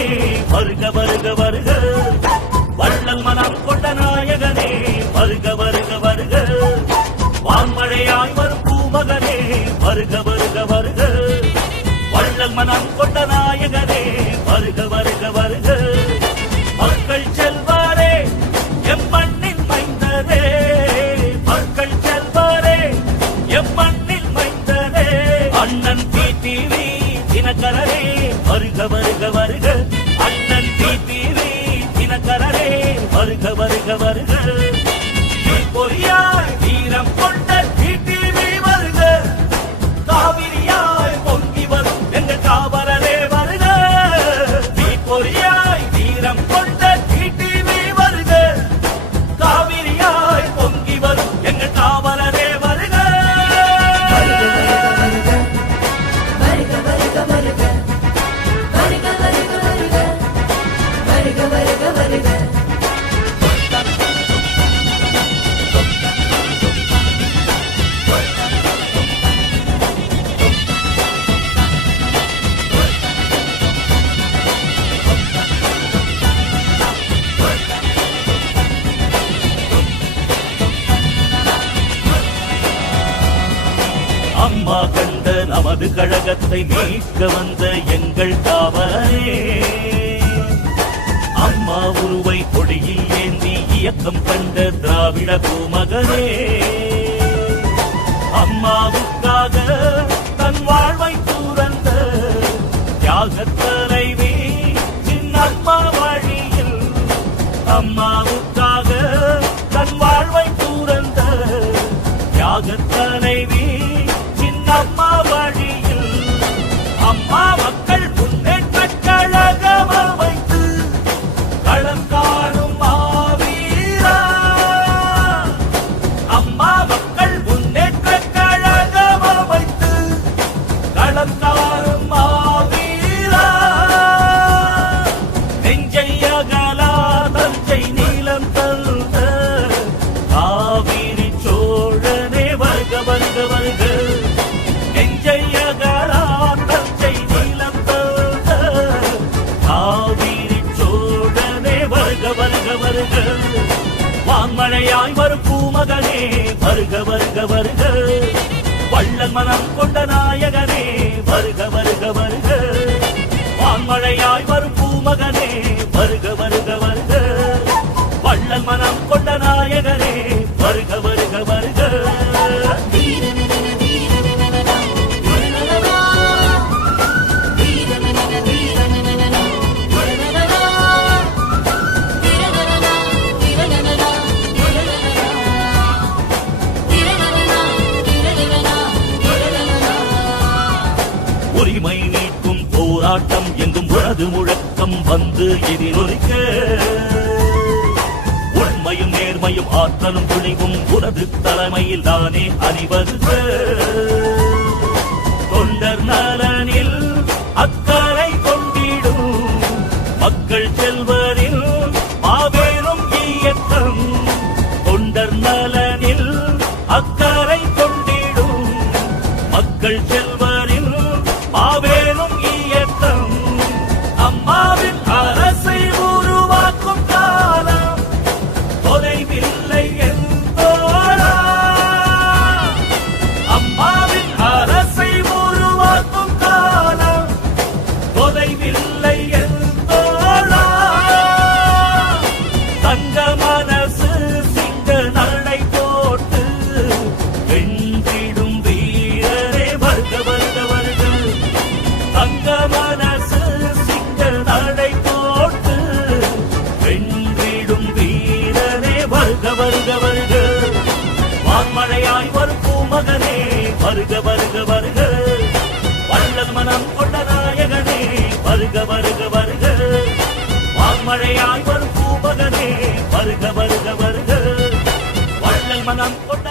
பூமகனே வருக வருக வருக. வள்ளல் மனம் கொண்ட நாயகனே வருக வருக வருக. வான்மழையாய் வரும் பூமகனே வருக வருக வருக. வள்ளல் மனம் கொண்ட நாயகனே வருக வருக வருக. மக்கள் செல்வாரே எம் மண்ணின் மைந்தரே, மக்கள் செல்வாரே எம் மண்ணின் மைந்தரே. அண்ணன் டிடிவி தினகரனே வருக வருக வருக. அண்ணன் டிடிவி தினகரனே வருக வருக வருக. பொறியாய் வீரம் கொண்ட டிடிவி வருக. காவிரியாய் பொங்கி வரும் எங்கள் காவலரே வருக. பொறியாய் வீரம் கொண்ட டிடிவி வருக. காவிரியாய் பொங்கி வரும் எங்கள் காவலரே வருக. வருக வருக வருக. வருக வருக வருக. வருக வருக வருக. அம்மா கண்ட நமது கழகத்தை மீட்க வந்த எங்கள் காவலரே. அம்மா உருவை கொடியில் ஏந்தி இயக்கம் கண்ட திராவிட பூமகனே. அம்மாவுக்காக தன் வாழ்வை துறந்த தியாகத் தலைவி சின்னம்மா வழியில். அம்மாவுக்காக தன் வாழ்வை துறந்த தியாகத் தலைவி சின்னம்மா வழியில். அம்மா மக்கள் முன்னேற்றக் கழகம் அமைத்து களம் காணும் மாவீரா. அம்மா மக்கள் முன்னேற்றக் கழகம் அமைத்து களம் காணும் மாவீரா. நெஞ்சை அகலா தஞ்சை நீளம் தந்த காவிரி சோழனே வருக வருக வருக. நெஞ்சை அகலா தஞ்சை நீளம் தந்த காவிரி சோழனே வருக வருக வருக. வான்மழையாய் வரும் பூமகனே வருக வருக வருக. வள்ளல் மனம் கொண்ட நாயகனே வருக வருக வருக. வான்மழையாய் வரும் பூமகனே வருக வருக வருக. வள்ளல் மனம் கொண்ட நாயகனே வருக வருக வருக. உரிமை நீக்கும் போராட்டம் எங்கும் உனது முழக்கம் வந்து எதிரொலிக்க. உண்மையும் நேர்மையும் ஆற்றலும் துணிவும் உனது தலைமையில் தானே அணிவகுக்க. தொண்டர் நலனில் அக்கறை கொண்டிடும் மக்கள் செல்வரில் மாபெரும் இயக்கம். தொண்டர் நலனில் அக்கறை கொண்டிடும் மக்கள் செல்வரில் மாபெரும் இயக்கம். அம்மாவின் அரசை உருவாக்கும் காலம் தொலைவில்லை என்போரா. அம்மாவின் அரசை உருவாக்கும் காலம் தொலைவில்லை என்போரா. தங்க மனசு சிங்க நடை போட்டு வென்றிடும் வீரரே வருக வருக வருக. தங்க மனசு சிங்க நடை போட்டு வென்றிடும் வீரரே வருக வருக வருக. வான்மழையாய் வரும் பூமகனே வருக வருக வருக. வள்ளல் மனம் கொண்ட நாயகனே வருக வருக வருக. வான்மழையாய் வரும் பூமகனே வருக வருக வருக. வள்ளல் மனம் கொண்ட